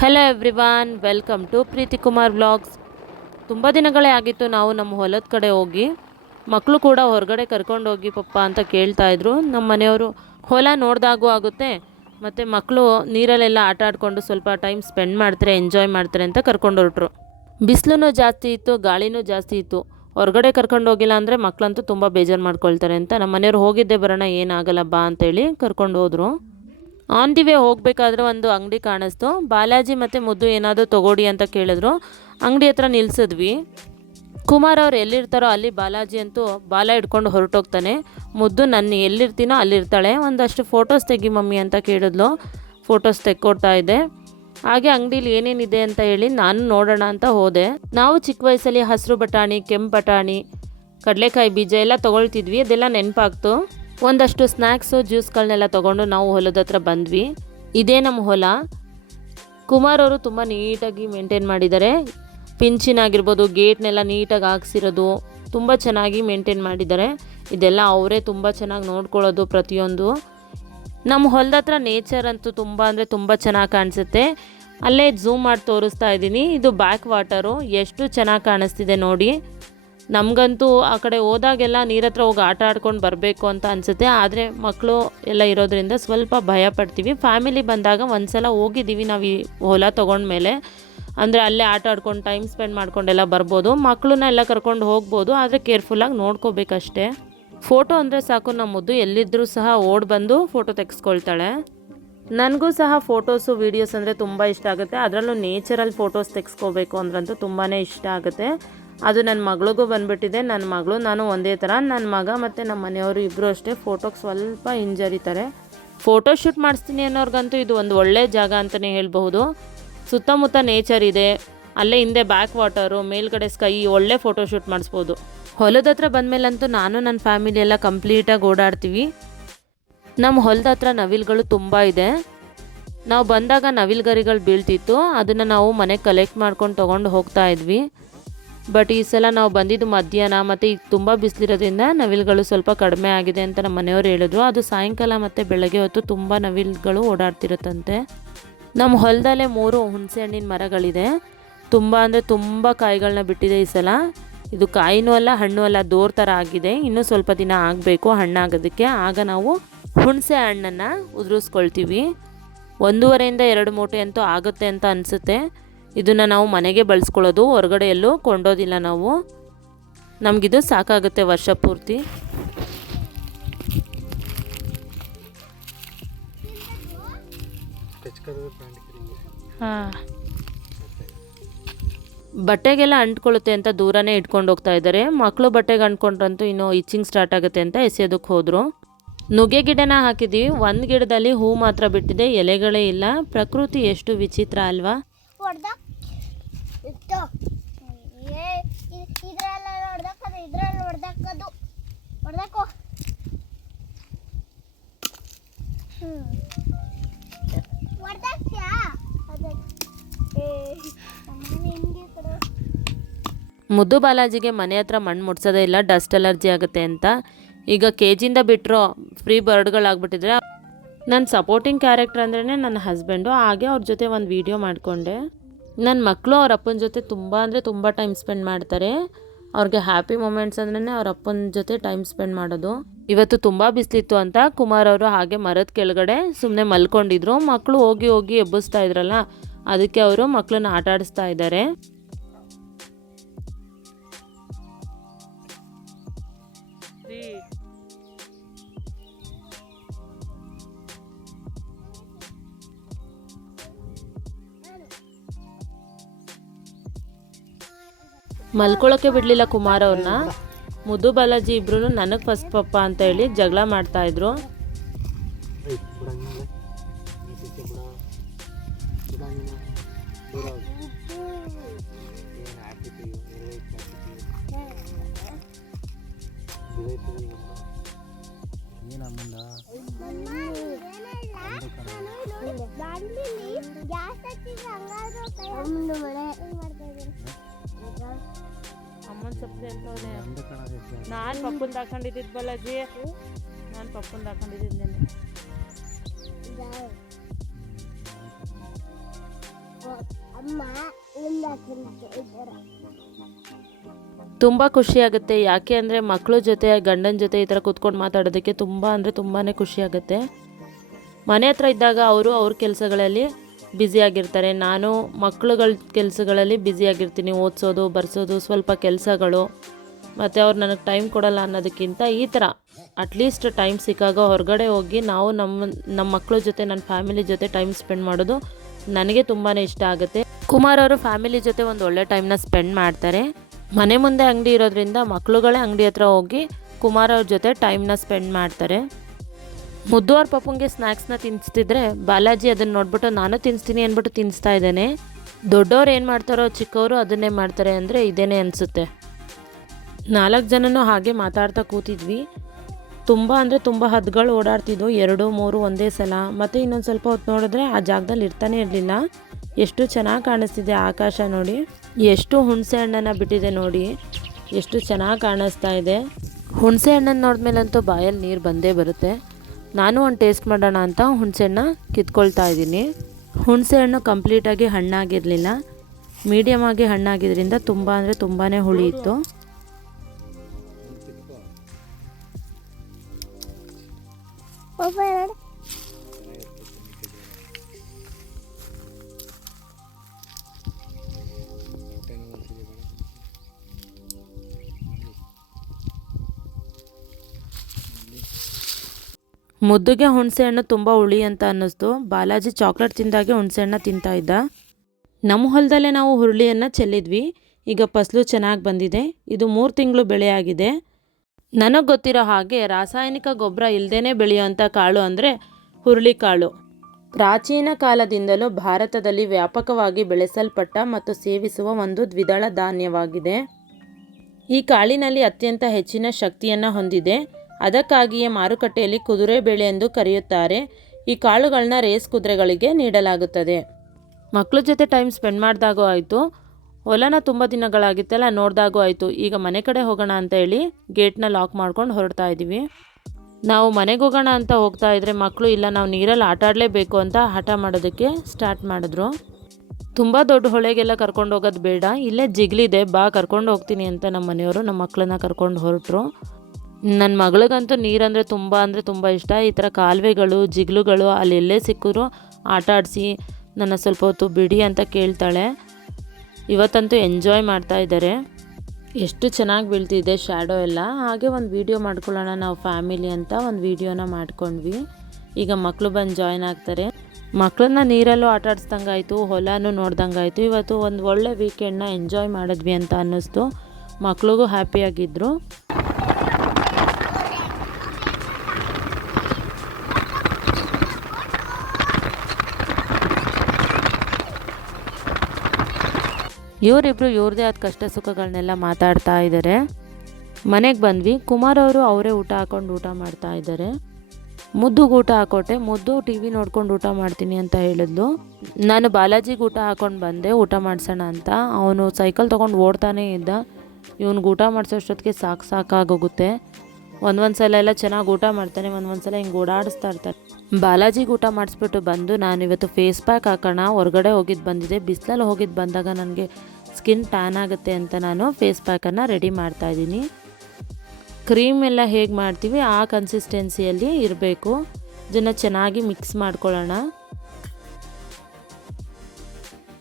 Hello everyone, welcome to Preethi Kumar vlogs. ತುಂಬ ದಿನಗಳೇ ಆಗಿತ್ತು ನಾವು ನಮ್ಮ ಹೊಲದ ಕಡೆ ಹೋಗಿ. ಮಕ್ಕಳು ಕೂಡ ಹೊರಗಡೆ ಕರ್ಕೊಂಡು ಹೋಗಿ ಪಪ್ಪ ಅಂತ ಕೇಳ್ತಾಯಿದ್ರು. ನಮ್ಮ ಮನೆಯವರು ಹೊಲ ನೋಡಿದಾಗೂ ಆಗುತ್ತೆ, ಮತ್ತು ಮಕ್ಕಳು ನೀರಲ್ಲೆಲ್ಲ ಆಟ ಆಡಿಕೊಂಡು ಸ್ವಲ್ಪ ಟೈಮ್ ಸ್ಪೆಂಡ್ ಮಾಡ್ತಾರೆ, ಎಂಜಾಯ್ ಮಾಡ್ತಾರೆ ಅಂತ ಕರ್ಕೊಂಡು ಹೊರಟ್ರು. ಬಿಸಿಲೂ ಜಾಸ್ತಿ ಇತ್ತು, ಗಾಳಿನೂ ಜಾಸ್ತಿ ಇತ್ತು. ಹೊರಗಡೆ ಕರ್ಕೊಂಡು ಹೋಗಿಲ್ಲ ಅಂದರೆ ಮಕ್ಕಳಂತೂ ತುಂಬ ಬೇಜಾರು ಮಾಡ್ಕೊಳ್ತಾರೆ ಅಂತ ನಮ್ಮ ಮನೆಯವ್ರು ಹೋಗಿದ್ದೆ ಬರೋಣ, ಏನಾಗಲ್ಲ ಬಾ ಅಂತೇಳಿ ಕರ್ಕೊಂಡು ಹೋದರು. ಆನ್ ದಿ ವೇ ಹೋಗಬೇಕಾದ್ರೆ ಒಂದು ಅಂಗಡಿ ಕಾಣಿಸ್ತು. ಬಾಲಾಜಿ ಮತ್ತು ಮುದ್ದು ಏನಾದರೂ ತೊಗೊಡಿ ಅಂತ ಕೇಳಿದ್ರು. ಅಂಗಡಿ ಹತ್ರ ನಿಲ್ಲಿಸಿದ್ವಿ. ಕುಮಾರ್ ಅವ್ರು ಎಲ್ಲಿರ್ತಾರೋ ಅಲ್ಲಿ ಬಾಲಾಜಿ ಅಂತೂ ಬಾಲ ಹಿಡ್ಕೊಂಡು ಹೊರಟೋಗ್ತಾನೆ. ಮುದ್ದು ನನ್ನ ಎಲ್ಲಿರ್ತೀನೋ ಅಲ್ಲಿರ್ತಾಳೆ. ಒಂದಷ್ಟು ಫೋಟೋಸ್ ತೆಗಿ ಮಮ್ಮಿ ಅಂತ ಕೇಳಿದ್ಲು. ಫೋಟೋಸ್ ತೆಕ್ಕೊಡ್ತಾ ಇದ್ದೆ. ಹಾಗೆ ಅಂಗಡೀಲಿ ಏನೇನಿದೆ ಅಂತ ಹೇಳಿ ನಾನು ನೋಡೋಣ ಅಂತ ಹೋದೆ. ನಾವು ಚಿಕ್ಕ ವಯಸ್ಸಲ್ಲಿ ಹಸಿರು ಬಟಾಣಿ, ಕೆಂಪು ಬಟಾಣಿ, ಕಡಲೆಕಾಯಿ ಬೀಜ ಎಲ್ಲ ತೊಗೊಳ್ತಿದ್ವಿ. ಅದೆಲ್ಲ ನೆನಪಾಗ್ತು. ಒಂದಷ್ಟು ಸ್ನ್ಯಾಕ್ಸು, ಜ್ಯೂಸ್ಗಳನ್ನೆಲ್ಲ ತೊಗೊಂಡು ನಾವು ಹೊಲದ ಹತ್ರ ಬಂದ್ವಿ. ಇದೇ ನಮ್ಮ ಹೊಲ. ಕುಮಾರ್ ಅವರು ತುಂಬ ನೀಟಾಗಿ ಮೇಂಟೈನ್ ಮಾಡಿದ್ದಾರೆ. ಪಿಂಚಿನಾಗಿರ್ಬೋದು, ಗೇಟ್ನೆಲ್ಲ ನೀಟಾಗಿ ಹಾಕ್ಸಿರೋದು ತುಂಬ ಚೆನ್ನಾಗಿ ಮೇಂಟೈನ್ ಮಾಡಿದ್ದಾರೆ. ಇದೆಲ್ಲ ಅವರೇ ತುಂಬ ಚೆನ್ನಾಗಿ ನೋಡ್ಕೊಳ್ಳೋದು ಪ್ರತಿಯೊಂದು. ನಮ್ಮ ಹೊಲದ ಹತ್ರ ನೇಚರ್ ಅಂತೂ ತುಂಬ ಅಂದರೆ ತುಂಬ ಚೆನ್ನಾಗಿ ಕಾಣಿಸುತ್ತೆ. ಅಲ್ಲೇ ಝೂಮ್ ಮಾಡಿ ತೋರಿಸ್ತಾ ಇದ್ದೀನಿ. ಇದು ಬ್ಯಾಕ್ ವಾಟರು, ಎಷ್ಟು ಚೆನ್ನಾಗಿ ಕಾಣಿಸ್ತಿದೆ ನೋಡಿ. ನಮಗಂತೂ ಆ ಕಡೆ ಹೋದಾಗೆಲ್ಲ ನೀರ ಹತ್ರ ಹೋಗಿ ಆಟ ಆಡ್ಕೊಂಡು ಬರಬೇಕು ಅಂತ ಅನಿಸುತ್ತೆ. ಆದರೆ ಮಕ್ಕಳು ಎಲ್ಲ ಇರೋದ್ರಿಂದ ಸ್ವಲ್ಪ ಭಯ ಪಡ್ತೀವಿ. ಫ್ಯಾಮಿಲಿ ಬಂದಾಗ ಒಂದು ಸಲ ಹೋಗಿದ್ದೀವಿ ನಾವು ಈ ಹೊಲ ತೊಗೊಂಡ್ಮೇಲೆ. ಅಂದರೆ ಅಲ್ಲೇ ಆಟ ಆಡ್ಕೊಂಡು ಟೈಮ್ ಸ್ಪೆಂಡ್ ಮಾಡ್ಕೊಂಡೆಲ್ಲ ಬರ್ಬೋದು. ಮಕ್ಕಳನ್ನ ಎಲ್ಲ ಕರ್ಕೊಂಡು ಹೋಗ್ಬೋದು, ಆದರೆ ಕೇರ್ಫುಲ್ಲಾಗಿ ನೋಡ್ಕೋಬೇಕಷ್ಟೇ. ಫೋಟೋ ಅಂದರೆ ಸಾಕು, ನಮ್ಮ ಮುದ್ದು ಎಲ್ಲಿದ್ದರೂ ಸಹ ಓಡಿ ಬಂದು ಫೋಟೋ ತೆಗೆಸ್ಕೊಳ್ತಾಳೆ. ನನಗೂ ಸಹ ಫೋಟೋಸು, ವೀಡಿಯೋಸ್ ಅಂದರೆ ತುಂಬ ಇಷ್ಟ ಆಗುತ್ತೆ. ಅದರಲ್ಲೂ ನೇಚರಲ್ಲಿ ಫೋಟೋಸ್ ತೆಗೆಸ್ಕೋಬೇಕು ಅಂದ್ರಂತೂ ತುಂಬಾ ಇಷ್ಟ ಆಗುತ್ತೆ. ಅದು ನನ್ನ ಮಗಳಿಗೂ ಬಂದುಬಿಟ್ಟಿದೆ. ನನ್ನ ಮಗಳು ನಾನು ಒಂದೇ ಥರ. ನನ್ನ ಮಗ ಮತ್ತು ನಮ್ಮ ಮನೆಯವರು ಇಬ್ಬರು ಅಷ್ಟೇ ಫೋಟೋಗೆ ಸ್ವಲ್ಪ ಹಿಂಜರಿತಾರೆ. ಫೋಟೋ ಶೂಟ್ ಮಾಡಿಸ್ತೀನಿ ಅನ್ನೋರ್ಗಂತೂ ಇದು ಒಂದು ಒಳ್ಳೆಯ ಜಾಗ ಅಂತಲೇ ಹೇಳ್ಬಹುದು. ಸುತ್ತಮುತ್ತ ನೇಚರ್ ಇದೆ, ಅಲ್ಲೇ ಹಿಂದೆ ಬ್ಯಾಕ್ ವಾಟರು, ಮೇಲ್ಗಡೆ ಸ್ಕೈ, ಒಳ್ಳೆ ಫೋಟೋ ಶೂಟ್ ಮಾಡಿಸ್ಬೋದು. ಹೊಲದ ಹತ್ರ ಬಂದಮೇಲಂತೂ ನಾನು ನನ್ನ ಫ್ಯಾಮಿಲಿ ಎಲ್ಲ ಕಂಪ್ಲೀಟಾಗಿ ಓಡಾಡ್ತೀವಿ. ನಮ್ಮ ಹೊಲದ ಹತ್ರ ನವಿಲುಗಳು ತುಂಬ ಇದೆ. ನಾವು ಬಂದಾಗ ನವಿಲು ಗರಿಗಳು ಬೀಳ್ತಿತ್ತು. ಅದನ್ನು ನಾವು ಮನೆಗೆ ಕಲೆಕ್ಟ್ ಮಾಡ್ಕೊಂಡು ತೊಗೊಂಡು ಹೋಗ್ತಾ ಇದ್ವಿ. ಬಟ್ ಈ ಸಲ ನಾವು ಬಂದಿದ್ದು ಮಧ್ಯಾಹ್ನ, ಮತ್ತು ಈಗ ತುಂಬ ಬಿಸಿಲಿರೋದ್ರಿಂದ ನವಿಲುಗಳು ಸ್ವಲ್ಪ ಕಡಿಮೆ ಆಗಿದೆ ಅಂತ ನಮ್ಮ ಮನೆಯವರು ಹೇಳಿದ್ರು. ಅದು ಸಾಯಂಕಾಲ ಮತ್ತು ಬೆಳಗ್ಗೆ ಹೊತ್ತು ತುಂಬ ನವಿಲುಗಳು ಓಡಾಡ್ತಿರುತ್ತಂತೆ. ನಮ್ಮ ಹೊಲದಲ್ಲೇ 3 ಹುಣಸೆ ಹಣ್ಣಿನ ಮರಗಳಿದೆ. ತುಂಬ ಅಂದರೆ ತುಂಬ ಕಾಯಿಗಳನ್ನ ಬಿಟ್ಟಿದೆ ಈ ಸಲ. ಇದು ಕಾಯಿನೂ ಅಲ್ಲ, ಹಣ್ಣು ಅಲ್ಲ, ದೋರ್ ಥರ ಆಗಿದೆ. ಇನ್ನೂ ಸ್ವಲ್ಪ ದಿನ ಆಗಬೇಕು ಹಣ್ಣಾಗೋದಕ್ಕೆ. ಆಗ ನಾವು ಹುಣಸೆ ಹಣ್ಣನ್ನು ಉದುರಿಸ್ಕೊಳ್ತೀವಿ. 1.5 ಇಂದ 2 ಮೂಟೆ ಅಂತೂ ಆಗುತ್ತೆ ಅಂತ ಅನಿಸುತ್ತೆ. ಇದನ್ನು ನಾವು ಮನೆಗೆ ಬಳಸ್ಕೊಳ್ಳೋದು, ಹೊರಗಡೆ ಎಲ್ಲೂ ಕೊಂಡೋದಿಲ್ಲ ನಾವು. ನಮಗಿದು ಸಾಕಾಗುತ್ತೆ ವರ್ಷ ಪೂರ್ತಿ. ಬಟ್ಟೆಗೆಲ್ಲ ಅಂಟ್ಕೊಳ್ಳುತ್ತೆ ಅಂತ ದೂರನೇ ಇಟ್ಕೊಂಡು ಹೋಗ್ತಾ ಇದ್ದಾರೆ. ಮಕ್ಕಳು ಬಟ್ಟೆಗೆ ಅಂಟ್ಕೊಂಡ್ರಂತೂ ಇನ್ನೂ ಇಚ್ಚಿಂಗ್ ಸ್ಟಾರ್ಟ್ ಆಗುತ್ತೆ ಅಂತ ಎಸೆಯೋದಕ್ಕೆ ಹೋದರು. ನುಗ್ಗೆ ಗಿಡನ ಹಾಕಿದ್ವಿ. ಒಂದು ಗಿಡದಲ್ಲಿ ಹೂ ಮಾತ್ರ ಬಿಟ್ಟಿದೆ, ಎಲೆಗಳೇ ಇಲ್ಲ. ಪ್ರಕೃತಿ ಎಷ್ಟು ವಿಚಿತ್ರ ಅಲ್ವಾ. ಮುದ್ದು ಬಾಲಾಜಿಗೆ ಮನೆ ಹತ್ರ ಮಣ್ಣು ಮುಟ್ಸೋದೇ ಇಲ್ಲ, ಡಸ್ಟ್ ಅಲರ್ಜಿ ಆಗುತ್ತೆ ಅಂತ. ಈಗ ಕೆಜಿಂದ ಬಿಟ್ಟರು ಫ್ರೀ ಬರ್ಡ್ಗಳಾಗ್ಬಿಟ್ಟಿದ್ರೆ. ನನ್ನ ಸಪೋರ್ಟಿಂಗ್ ಕ್ಯಾರೆಕ್ಟರ್ ಅಂದ್ರೇ ನನ್ನ ಹಸ್ಬೆಂಡು. ಹಾಗೆ ಅವ್ರ ಜೊತೆ ಒಂದು ವೀಡಿಯೋ ಮಾಡಿಕೊಂಡೆ. ನನ್ನ ಮಕ್ಕಳು ಅವ್ರ ಅಪ್ಪನ ಜೊತೆ ತುಂಬ ಅಂದರೆ ತುಂಬ ಟೈಮ್ ಸ್ಪೆಂಡ್ ಮಾಡ್ತಾರೆ. ಅವ್ರಿಗೆ ಹ್ಯಾಪಿ ಮೂಮೆಂಟ್ಸ್ ಅಂದ್ರೆ ಅವ್ರ ಅಪ್ಪನ ಜೊತೆ ಟೈಮ್ ಸ್ಪೆಂಡ್ ಮಾಡೋದು. ಇವತ್ತು ತುಂಬ ಬಿಸಿಲಿತ್ತು ಅಂತ ಕುಮಾರ್ ಅವರು ಹಾಗೆ ಮರದ ಕೆಳಗಡೆ ಸುಮ್ಮನೆ ಮಲ್ಕೊಂಡಿದ್ರು. ಮಕ್ಕಳು ಹೋಗಿ ಹೋಗಿ ಎಬ್ಬಿಸ್ತಾ ಇದ್ರಲ್ಲ, ಅದಕ್ಕೆ ಅವರು ಮಕ್ಕಳನ್ನ ಆಟ ಆಡಿಸ್ತಾ ಇದ್ದಾರೆ. ಮಲ್ಕೊಳ್ಳೋಕ್ಕೆ ಬಿಡಲಿಲ್ಲ ಕುಮಾರ್ ಅವ್ರನ್ನ. ಮುದ್ದು ಬಾಲಾಜಿ ಇಬ್ರು ನನಗೆ ಫಸ್ಟ್ ಪಪ್ಪ ಅಂತ ಹೇಳಿ ಜಗಳ ಮಾಡ್ತಾಯಿದ್ರು. ಅಮ್ಮನ ಸಪ್ರೆ ಅಂತವನೇ. ನಾನು ಪಪ್ಪಂದು ಹಾಕೊಂಡಿದ್ದಿದ್ದು ಬಾಲಾಜಿ, ನಾನು ಪಪ್ಪಂದು ಹಾಕೊಂಡಿದ್ದಿದ್ದೇನೆ. ತುಂಬ ಖುಷಿಯಾಗುತ್ತೆ. ಯಾಕೆ ಅಂದರೆ ಮಕ್ಕಳ ಜೊತೆ ಗಂಡನ ಜೊತೆ ಈ ಥರ ಕೂತ್ಕೊಂಡು ಮಾತಾಡೋದಕ್ಕೆ ತುಂಬ ಅಂದರೆ ತುಂಬಾ ಖುಷಿಯಾಗುತ್ತೆ. ಮನೆ ಹತ್ರ ಇದ್ದಾಗ ಅವರು ಅವ್ರ ಕೆಲಸಗಳಲ್ಲಿ ಬ್ಯುಸಿಯಾಗಿರ್ತಾರೆ, ನಾನು ಮಕ್ಕಳುಗಳ ಕೆಲಸಗಳಲ್ಲಿ ಬ್ಯುಸಿಯಾಗಿರ್ತೀನಿ. ಓದಿಸೋದು, ಬರ್ಸೋದು, ಸ್ವಲ್ಪ ಕೆಲಸಗಳು, ಮತ್ತು ಅವ್ರು ನನಗೆ ಟೈಮ್ ಕೊಡಲ್ಲ ಅನ್ನೋದಕ್ಕಿಂತ ಈ ಥರ ಅಟ್ಲೀಸ್ಟ್ ಟೈಮ್ ಸಿಕ್ಕಾಗ ಹೊರಗಡೆ ಹೋಗಿ ನಾವು ನಮ್ಮ ಮಕ್ಕಳ ಜೊತೆ, ನನ್ನ ಫ್ಯಾಮಿಲಿ ಜೊತೆ ಟೈಮ್ ಸ್ಪೆಂಡ್ ಮಾಡೋದು ನನಗೆ ತುಂಬಾ ಇಷ್ಟ ಆಗುತ್ತೆ. ಕುಮಾರ್ ಅವರು ಫ್ಯಾಮಿಲಿ ಜೊತೆ ಒಂದು ಒಳ್ಳೆ ಟೈಮ್ನ ಸ್ಪೆಂಡ್ ಮಾಡ್ತಾರೆ. ಮನೆ ಮುಂದೆ ಅಂಗಡಿ ಇರೋದ್ರಿಂದ ಮಕ್ಕಳುಗಳೇ ಅಂಗಡಿ ಹತ್ರ ಹೋಗಿ ಕುಮಾರ್ ಅವ್ರ ಜೊತೆ ಟೈಮ್ನ ಸ್ಪೆಂಡ್ ಮಾಡ್ತಾರೆ. ಮುದ್ದು ಅವ್ರ ಪಪ್ಪಂಗೆ ಸ್ನ್ಯಾಕ್ಸ್ನ ತಿನ್ನಿಸ್ತಿದ್ರೆ ಬಾಲಾಜಿ ಅದನ್ನು ನೋಡ್ಬಿಟ್ಟು ನಾನು ತಿನ್ನಿಸ್ತೀನಿ ಅಂದ್ಬಿಟ್ಟು ತಿನ್ನಿಸ್ತಾ ಇದ್ದಾನೆ. ದೊಡ್ಡವ್ರು ಏನು ಮಾಡ್ತಾರೋ ಚಿಕ್ಕವರು ಅದನ್ನೇ ಮಾಡ್ತಾರೆ ಅಂದರೆ ಇದೇನೇ ಅನಿಸುತ್ತೆ. 4 ಜನನೂ ಹಾಗೆ ಮಾತಾಡ್ತಾ ಕೂತಿದ್ವಿ. ತುಂಬ ಅಂದರೆ ತುಂಬ ಹದ್ದುಗಳು ಓಡಾಡ್ತಿದ್ವು, 2, 3 ಒಂದೇ ಸಲ. ಮತ್ತು ಇನ್ನೊಂದು ಸ್ವಲ್ಪ ಹೊತ್ತು ನೋಡಿದ್ರೆ ಆ ಜಾಗದಲ್ಲಿ ಇರ್ತಾನೆ ಇರಲಿಲ್ಲ. ಎಷ್ಟು ಚೆನ್ನಾಗಿ ಕಾಣಿಸ್ತಿದೆ ಆಕಾಶ ನೋಡಿ, ಎಷ್ಟು ಹುಣಸೆ ಹಣ್ಣನ್ನು ಬಿಟ್ಟಿದೆ ನೋಡಿ, ಎಷ್ಟು ಚೆನ್ನಾಗಿ ಕಾಣಿಸ್ತಾ ಇದೆ. ಹುಣಸೆ ಹಣ್ಣನ್ನು ನೋಡಿದ್ಮೇಲಂತೂ ಬಾಯಲ್ಲಿ ನೀರು ಬಂದೇ ಬರುತ್ತೆ. ನಾನು ಒಂದು ಟೇಸ್ಟ್ ಮಾಡೋಣ ಅಂತ ಹುಣಸೆ ಹಣ್ಣು ಕಿತ್ಕೊಳ್ತಾ ಇದ್ದೀನಿ. ಹುಣಸೆ ಹಣ್ಣು ಕಂಪ್ಲೀಟಾಗಿ ಹಣ್ಣಾಗಿರಲಿಲ್ಲ, ಮೀಡಿಯಮ್ ಆಗಿ ಹಣ್ಣಾಗಿದ್ದರಿಂದ ತುಂಬ ಅಂದರೆ ತುಂಬಾ ಹುಳಿ ಇತ್ತು. ಮುದ್ದುಗೆ ಹುಣಸೆ ಹಣ್ಣು ತುಂಬ ಹುಳಿ ಅಂತ ಅನ್ನಿಸ್ತು. ಬಾಲಾಜಿ ಚಾಕ್ಲೇಟ್ ತಿಂದಾಗೆ ಹುಣಸೆ ಹಣ್ಣು ತಿಂತಾ ಇದ್ದ. ನಮ್ಮ ಹೊಲದಲ್ಲೇ ನಾವು ಹುರುಳಿಯನ್ನು ಚೆಲ್ಲಿದ್ವಿ. ಈಗ ಫಸಲು ಚೆನ್ನಾಗಿ ಬಂದಿದೆ. ಇದು 3 ತಿಂಗಳು ಬೆಳೆ ಆಗಿದೆ. ನನಗೆ ಗೊತ್ತಿರೋ ಹಾಗೆ ರಾಸಾಯನಿಕ ಗೊಬ್ಬರ ಇಲ್ಲದೇ ಬೆಳೆಯುವಂಥ ಕಾಳು ಅಂದರೆ ಹುರುಳಿಕಾಳು. ಪ್ರಾಚೀನ ಕಾಲದಿಂದಲೂ ಭಾರತದಲ್ಲಿ ವ್ಯಾಪಕವಾಗಿ ಬೆಳೆಸಲ್ಪಟ್ಟ ಮತ್ತು ಸೇವಿಸುವ ಒಂದು ದ್ವಿದಳ ಧಾನ್ಯವಾಗಿದೆ. ಈ ಕಾಳಿನಲ್ಲಿ ಅತ್ಯಂತ ಹೆಚ್ಚಿನ ಶಕ್ತಿಯನ್ನು ಹೊಂದಿದೆ. ಅದಕ್ಕಾಗಿಯೇ ಮಾರುಕಟ್ಟೆಯಲ್ಲಿ ಕುದುರೆ ಬೇಳೆ ಎಂದು ಕರೆಯುತ್ತಾರೆ. ಈ ಕಾಳುಗಳನ್ನ ರೇಸ್ ಕುದುರೆಗಳಿಗೆ ನೀಡಲಾಗುತ್ತದೆ. ಮಕ್ಕಳ ಜೊತೆ ಟೈಮ್ ಸ್ಪೆಂಡ್ ಮಾಡಿದಾಗೂ ಆಯಿತು, ಹೊಲನ ತುಂಬ ದಿನಗಳಾಗಿತ್ತಲ್ಲ ನೋಡಿದಾಗೂ ಆಯಿತು. ಈಗ ಮನೆ ಕಡೆ ಹೋಗೋಣ ಅಂತ ಹೇಳಿ ಗೇಟ್ನ ಲಾಕ್ ಮಾಡ್ಕೊಂಡು ಹೊರಡ್ತಾ ಇದ್ದೀವಿ. ನಾವು ಮನೆಗೆ ಹೋಗೋಣ ಅಂತ ಹೋಗ್ತಾ ಇದ್ದರೆ ಮಕ್ಕಳು ಇಲ್ಲ ನಾವು ನೀರಲ್ಲಿ ಆಟ ಆಡಲೇಬೇಕು ಅಂತ ಹಠ ಮಾಡೋದಕ್ಕೆ ಸ್ಟಾರ್ಟ್ ಮಾಡಿದ್ರು. ತುಂಬ ದೊಡ್ಡ ಹೊಳೆಗೆಲ್ಲ ಕರ್ಕೊಂಡು ಹೋಗೋದು ಬೇಡ, ಇಲ್ಲೇ ಜಿಗ್ಲಿದೆ ಬಾ ಕರ್ಕೊಂಡು ಹೋಗ್ತೀನಿ ಅಂತ ನಮ್ಮ ಮನೆಯವರು ನಮ್ಮ ಮಕ್ಕಳನ್ನ ಕರ್ಕೊಂಡು ಹೊರಟರು. ನನ್ನ ಮಗಳಿಗಂತೂ ನೀರಂದರೆ ತುಂಬ ಇಷ್ಟ. ಈ ಥರ ಕಾಲುವೆಗಳು, ಜಿಗ್ಲುಗಳು ಅಲ್ಲಿ ಎಲ್ಲೇ ಸಿಕ್ಕಿದ್ರು ಆಟ ಆಡಿಸಿ ನನ್ನ ಸ್ವಲ್ಪ ಹೊತ್ತು ಬಿಡಿ ಅಂತ ಕೇಳ್ತಾಳೆ. ಇವತ್ತಂತೂ ಎಂಜಾಯ್ ಮಾಡ್ತಾ ಇದ್ದಾರೆ. ಎಷ್ಟು ಚೆನ್ನಾಗಿ ಬೀಳ್ತಿದೆ ಶ್ಯಾಡೋ ಎಲ್ಲ. ಹಾಗೆ ಒಂದು ವೀಡಿಯೋ ಮಾಡ್ಕೊಳ್ಳೋಣ ನಾವು ಫ್ಯಾಮಿಲಿ ಅಂತ ಒಂದು ವೀಡಿಯೋನ ಮಾಡ್ಕೊಂಡ್ವಿ. ಈಗ ಮಕ್ಕಳು ಬಂದು ಜಾಯ್ನ್ ಆಗ್ತಾರೆ. ಮಕ್ಕಳನ್ನ ನೀರಲ್ಲೂ ಆಟ ಆಡಿಸ್ದಂಗಾಯಿತು, ಹೊಲನೂ ನೋಡ್ದಂಗಾಯಿತು. ಇವತ್ತು ಒಂದು ಒಳ್ಳೆ ವೀಕೆಂಡ್ನ ಎಂಜಾಯ್ ಮಾಡಿದ್ವಿ ಅಂತ ಅನ್ನಿಸ್ತು. ಮಕ್ಳಿಗೂ ಹ್ಯಾಪಿಯಾಗಿದ್ದರು. ಇವರಿಬ್ಬರು ಇವ್ರದೇ ಆದ ಕಷ್ಟ ಸುಖಗಳನ್ನೆಲ್ಲ ಮಾತಾಡ್ತಾ ಇದ್ದಾರೆ. ಮನೆಗೆ ಬಂದ್ವಿ. ಕುಮಾರ್ ಅವರು ಅವರೇ ಊಟ ಹಾಕ್ಕೊಂಡು ಊಟ ಮಾಡ್ತಾ ಇದ್ದಾರೆ. ಮುದ್ದುಗೆ ಊಟ ಹಾಕೊಟ್ಟೆ. ಮುದ್ದು ಟಿ ವಿ ನೋಡ್ಕೊಂಡು ಊಟ ಮಾಡ್ತೀನಿ ಅಂತ ಹೇಳಿದ್ಲು. ನಾನು ಬಾಲಾಜಿಗೆ ಊಟ ಹಾಕ್ಕೊಂಡು ಬಂದೆ ಊಟ ಮಾಡಿಸೋಣ ಅಂತ. ಅವನು ಸೈಕಲ್ ತೊಗೊಂಡು ಓಡ್ತಾನೇ ಇದ್ದ. ಇವ್ನಿಗೆ ಊಟ ಮಾಡಿಸೋಷ್ಟೊತ್ತಿಗೆ ಸಾಕಾಗೋಗುತ್ತೆ. ಒಂದೊಂದು ಸಲ ಎಲ್ಲ ಚೆನ್ನಾಗಿ ಊಟ ಮಾಡ್ತಾನೆ, ಒಂದೊಂದು ಸಲ ಹಿಂಗೆ ಓಡಾಡಿಸ್ತಾ ಇರ್ತಾನೆ. ಬಾಲಾಜಿಗೆ ಊಟ ಮಾಡಿಸ್ಬಿಟ್ಟು ಬಂದು ನಾನು ಇವತ್ತು ಫೇಸ್ ಪ್ಯಾಕ್ ಹಾಕೋಣ ಹೊರಗಡೆ ಹೋಗಿದ್ದು ಬಂದಿದ್ದೆ. ಬಿಸಿಲಲ್ಲಿ ಹೋಗಿದ್ದು ಬಂದಾಗ ನನಗೆ ಸ್ಕಿನ್ ಟ್ಯಾನ್ ಆಗುತ್ತೆ ಅಂತ ನಾನು ಫೇಸ್ ಪ್ಯಾಕನ್ನು ರೆಡಿ ಮಾಡ್ತಾಯಿದ್ದೀನಿ. ಕ್ರೀಮ್ ಎಲ್ಲ ಹೇಗೆ ಮಾಡ್ತೀವಿ ಆ ಕನ್ಸಿಸ್ಟೆನ್ಸಿಯಲ್ಲಿ ಇರಬೇಕು. ಇದನ್ನು ಚೆನ್ನಾಗಿ ಮಿಕ್ಸ್ ಮಾಡ್ಕೊಳ್ಳೋಣ.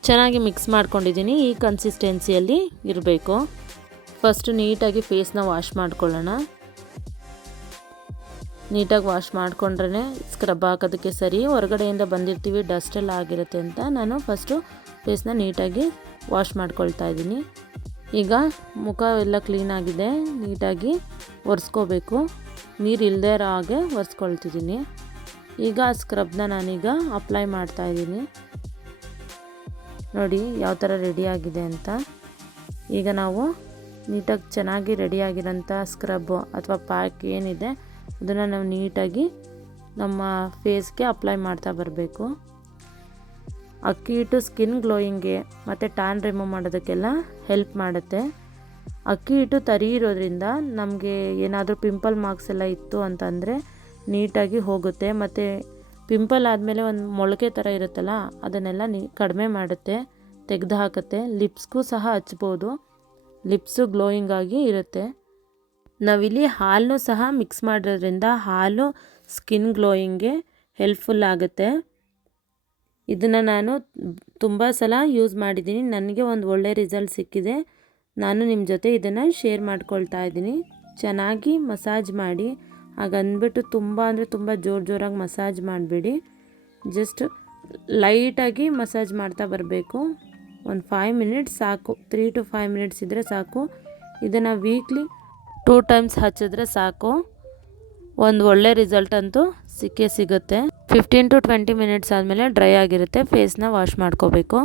ಚೆನ್ನಾಗಿ ಮಿಕ್ಸ್ ಮಾಡ್ಕೊಂಡಿದ್ದೀನಿ. ಈ ಕನ್ಸಿಸ್ಟೆನ್ಸಿಯಲ್ಲಿ ಇರಬೇಕು. ಫಸ್ಟು ನೀಟಾಗಿ ಫೇಸ್ನ ವಾಶ್ ಮಾಡ್ಕೊಳ್ಳೋಣ. ನೀಟಾಗಿ ವಾಶ್ ಮಾಡಿಕೊಂಡ್ರೆ ಸ್ಕ್ರಬ್ ಹಾಕೋದಕ್ಕೆ ಸರಿ. ಹೊರಗಡೆಯಿಂದ ಬಂದಿರ್ತೀವಿ, ಡಸ್ಟೆಲ್ಲ ಆಗಿರುತ್ತೆ ಅಂತ ನಾನು ಫಸ್ಟು ಫೇಸ್ನ ನೀಟಾಗಿ ವಾಶ್ ಮಾಡ್ಕೊಳ್ತಾ ಇದ್ದೀನಿ. ಈಗ ಮುಖ ಎಲ್ಲ ಕ್ಲೀನಾಗಿದೆ, ನೀಟಾಗಿ ಒರೆಸ್ಕೋಬೇಕು. ನೀರು ಇಲ್ಲದೇ ಇರೋ ಹಾಗೆ ಒರೆಸ್ಕೊಳ್ತಿದ್ದೀನಿ. ಈಗ ಆ ಸ್ಕ್ರಬ್ನ ನಾನೀಗ ಅಪ್ಲೈ ಮಾಡ್ತಾಯಿದ್ದೀನಿ. ನೋಡಿ ಯಾವ ಥರ ರೆಡಿಯಾಗಿದೆ ಅಂತ. ಈಗ ನಾವು ನೀಟಾಗಿ ಚೆನ್ನಾಗಿ ರೆಡಿಯಾಗಿರೋಂಥ ಸ್ಕ್ರಬ್ಬು ಅಥವಾ ಪ್ಯಾಕ್ ಏನಿದೆ ಅದನ್ನು ನಾವು ನೀಟಾಗಿ ನಮ್ಮ ಫೇಸ್ಗೆ ಅಪ್ಲೈ ಮಾಡ್ತಾ ಬರಬೇಕು. ಅಕ್ಕಿ ಹಿಟ್ಟು ಸ್ಕಿನ್ ಗ್ಲೋಯಿಂಗ್ಗೆ ಮತ್ತು ಟ್ಯಾನ್ ರಿಮೂವ್ ಮಾಡೋದಕ್ಕೆಲ್ಲ ಹೆಲ್ಪ್ ಮಾಡುತ್ತೆ. ಅಕ್ಕಿ ಹಿಟ್ಟು ತರಿ ಇರೋದ್ರಿಂದ ನಮಗೆ ಏನಾದರೂ ಪಿಂಪಲ್ ಮಾರ್ಕ್ಸ್ ಎಲ್ಲ ಇತ್ತು ಅಂತಂದರೆ ನೀಟಾಗಿ ಹೋಗುತ್ತೆ. ಮತ್ತು ಪಿಂಪಲ್ ಆದಮೇಲೆ ಒಂದು ಮೊಳಕೆ ಥರ ಇರುತ್ತಲ್ಲ ಅದನ್ನೆಲ್ಲ ಕಡಿಮೆ ಮಾಡುತ್ತೆ. ತೆಗೆದು ಹಾಕುತ್ತೆ. ಲಿಪ್ಸ್ಗೂ ಸಹ ಹಚ್ಬೋದು, ಲಿಪ್ಸು ಗ್ಲೋಯಿಂಗ್ ಆಗಿ ಇರುತ್ತೆ. ನಾವಿಲ್ಲಿ ಹಾಲನ್ನು ಸಹ ಮಿಕ್ಸ್ ಮಾಡಿರೋದ್ರಿಂದ ಹಾಲು ಸ್ಕಿನ್ ಗ್ಲೋಯಿಂಗ್ಗೆ ಹೆಲ್ಪ್ಫುಲ್ ಆಗುತ್ತೆ. ಇದನ್ನು ನಾನು ತುಂಬ ಸಲ ಯೂಸ್ ಮಾಡಿದ್ದೀನಿ, ನನಗೆ ಒಂದು ಒಳ್ಳೆ ರಿಸಲ್ಟ್ ಸಿಕ್ಕಿದೆ. ನಾನು ನಿಮ್ಮ ಜೊತೆ ಇದನ್ನು ಶೇರ್ ಮಾಡ್ಕೊಳ್ತಾ ಇದ್ದೀನಿ. ಚೆನ್ನಾಗಿ ಮಸಾಜ್ ಮಾಡಿ, ಹಾಗಂದ್ಬಿಟ್ಟು ತುಂಬ ಅಂದರೆ ತುಂಬ ಜೋರಾಗಿ ಮಸಾಜ್ ಮಾಡಬೇಡಿ, ಜಸ್ಟ್ ಲೈಟಾಗಿ ಮಸಾಜ್ ಮಾಡ್ತಾ ಬರಬೇಕು. ಒಂದು 5 ಮಿನಿಟ್ಸ್ ಸಾಕು, 3 to 5 ಮಿನಿಟ್ಸ್ ಇದ್ದರೆ ಸಾಕು. ಇದನ್ನು ವೀಕ್ಲಿ 2 ಟೈಮ್ಸ್ ಹಚ್ಚಿದ್ರೆ ಸಾಕು, ಒಂದು ಒಳ್ಳೆ ರಿಸಲ್ಟ್ ಅಂತೂ ಸಿಕ್ಕೇ ಸಿಗುತ್ತೆ. 15 to 20 ಮಿನಿಟ್ಸ್ ಆದಮೇಲೆ ಡ್ರೈ ಆಗಿರುತ್ತೆ, ಫೇಸ್ನ ವಾಶ್ ಮಾಡ್ಕೋಬೇಕು.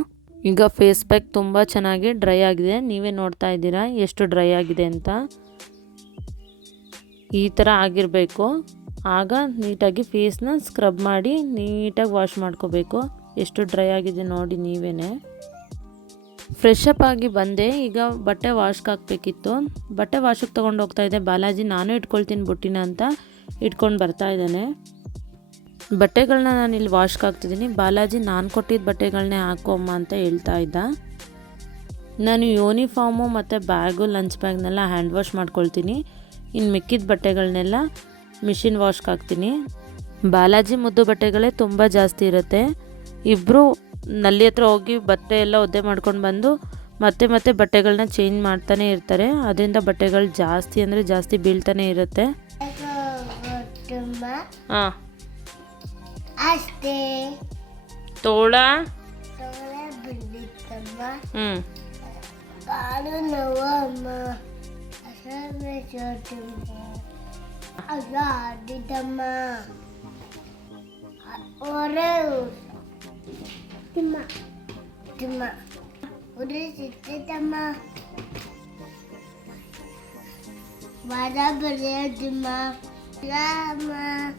ಈಗ ಫೇಸ್ ಪ್ಯಾಕ್ ತುಂಬ ಚೆನ್ನಾಗಿ ಡ್ರೈ ಆಗಿದೆ, ನೀವೇ ನೋಡ್ತಾ ಇದ್ದೀರಾ ಎಷ್ಟು ಡ್ರೈ ಆಗಿದೆ ಅಂತ. ಈ ಥರ ಆಗಿರಬೇಕು, ಆಗ ನೀಟಾಗಿ ಫೇಸ್ನ ಸ್ಕ್ರಬ್ ಮಾಡಿ ನೀಟಾಗಿ ವಾಶ್ ಮಾಡ್ಕೋಬೇಕು. ಎಷ್ಟು ಡ್ರೈ ಆಗಿದೆ ನೋಡಿ ನೀವೇ. ಫ್ರೆಶ್ ಅಪ್ ಆಗಿ ಬಂದೆ, ಈಗ ಬಟ್ಟೆ ವಾಶ್ಗೆ ಹಾಕಬೇಕಿತ್ತು. ಬಟ್ಟೆ ವಾಶಕ್ಕೆ ತೊಗೊಂಡು ಹೋಗ್ತಾ ಇದ್ದೆ. ಬಾಲಾಜಿ ನಾನು ಇಟ್ಕೊಳ್ತೀನಿ ಬುಟ್ಟಿನ ಅಂತ ಇಟ್ಕೊಂಡು ಬರ್ತಾ ಇದ್ದಾನೆ. ಬಟ್ಟೆಗಳನ್ನ ನಾನು ಇಲ್ಲಿ ವಾಶ್ಗೆ ಹಾಕ್ತಿದ್ದೀನಿ. ಬಾಲಾಜಿ ನಾನು ಕೊಟ್ಟಿದ್ದ ಬಟ್ಟೆಗಳನ್ನೇ ಹಾಕೋಮ್ಮ ಅಂತ ಹೇಳ್ತಾ ಇದ್ದ. ನಾನು ಯೂನಿಫಾರ್ಮು ಮತ್ತು ಬ್ಯಾಗು, ಲಂಚ್ ಬ್ಯಾಗ್ನೆಲ್ಲ ಹ್ಯಾಂಡ್ ವಾಶ್ ಮಾಡ್ಕೊಳ್ತೀನಿ. ಇನ್ನು ಮಿಕ್ಕಿದ ಬಟ್ಟೆಗಳನ್ನೆಲ್ಲ ಮಿಷಿನ್ ವಾಶ್ಗೆ ಹಾಕ್ತೀನಿ. ಬಾಲಾಜಿ ಮುದ್ದು ಬಟ್ಟೆಗಳೇ ತುಂಬ ಜಾಸ್ತಿ ಇರುತ್ತೆ. ಇಬ್ಬರು ನಲ್ಲಿ ಹತ್ರ ಹೋಗಿ ಬಟ್ಟೆ ಎಲ್ಲ ಒದ್ದೆ ಮಾಡ್ಕೊಂಡು ಬಂದು ಮತ್ತೆ ಬಟ್ಟೆಗಳನ್ನ ಚೇಂಜ್ ಮಾಡ್ತಾನೆ ಇರ್ತಾರೆ. ಅದರಿಂದ ಬಟ್ಟೆಗಳು ಜಾಸ್ತಿ ಅಂದರೆ ಜಾಸ್ತಿ ಬೀಳ್ತಾನೆ ಇರುತ್ತೆ. ಹಾಂ ಅಷ್ಟೇ ತೋಳ ಕಾಲು ನೋವು ಅಮ್ಮ ಅದಿದ್ದಮ್ಮ ಒರೆ ತಿಮ್ಮ ತಿಮ್ಮ ಉರಿ ಸಿಟ್ಟಮ್ಮ ಬರ ಬರೆಯದಮ್ಮ ರಾಮ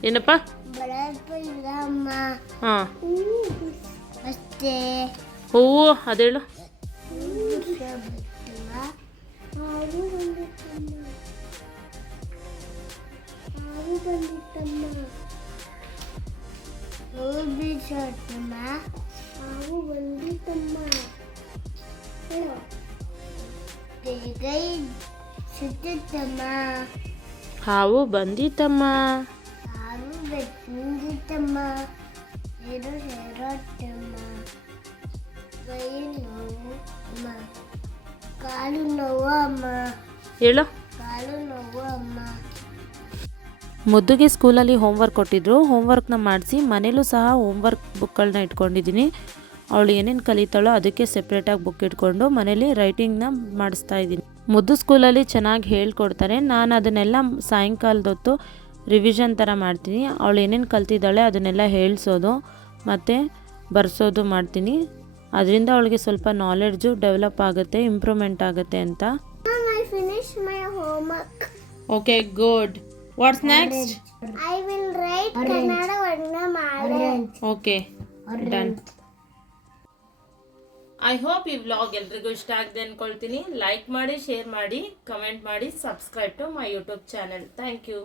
ಏನಪ್ಪ ಬರಮ್ಮ ಹಾಂ ಅಷ್ಟೇ ಹೂವು ಅದೇಳು ಹಾವು ಬಂದಿತ್ತಮ್ಮ. ಕಾಲು ನೋವು ಅಮ್ಮ ಹೇಳು. ಕಾಲು ನೋವು ಅಮ್ಮ. ಮುದ್ದುಗೆ ಸ್ಕೂಲಲ್ಲಿ ಹೋಮ್ವರ್ಕ್ ಕೊಟ್ಟಿದ್ರು, ಹೋಮ್ವರ್ಕ್ನ ಮಾಡಿಸಿ ಮನೇಲೂ ಸಹ ಹೋಮ್ವರ್ಕ್ ಬುಕ್ಗಳನ್ನ ಇಟ್ಕೊಂಡಿದ್ದೀನಿ. ಅವಳು ಏನೇನು ಕಲಿತಾಳೋ ಅದಕ್ಕೆ ಸೆಪ್ರೇಟಾಗಿ ಬುಕ್ ಇಟ್ಕೊಂಡು ಮನೇಲಿ ರೈಟಿಂಗ್ನ ಮಾಡಿಸ್ತಾ ಇದ್ದೀನಿ. ಮುದ್ದು ಸ್ಕೂಲಲ್ಲಿ ಚೆನ್ನಾಗಿ ಹೇಳ್ಕೊಡ್ತಾರೆ. ನಾನು ಅದನ್ನೆಲ್ಲ ಸಾಯಂಕಾಲದ ಹೊತ್ತು ರಿವಿಷನ್ ಥರ ಮಾಡ್ತೀನಿ. ಅವಳು ಏನೇನು ಕಲ್ತಿದ್ದಾಳೆ ಅದನ್ನೆಲ್ಲ ಹೇಳಿಸೋದು ಮತ್ತು ಬರ್ಸೋದು ಮಾಡ್ತೀನಿ. ಅದರಿಂದ ಅವಳಿಗೆ ಸ್ವಲ್ಪ ನಾಲೆಡ್ಜು ಡೆವಲಪ್ ಆಗುತ್ತೆ, ಇಂಪ್ರೂವ್ಮೆಂಟ್ ಆಗುತ್ತೆ ಅಂತ. Okay, good. What's next? I will write Kannada Varnamala. Okay, done. I hope ಈ ವ್ಲಾಗ್ ಎಲ್ರಿಗೂ ಇಷ್ಟ ಆಗಿದೆ ಅಂದ್ಕೊಳ್ತೀನಿ. ಲೈಕ್ ಮಾಡಿ, ಶೇರ್ ಮಾಡಿ, ಕಮೆಂಟ್ ಮಾಡಿ, subscribe to my YouTube channel. Thank you.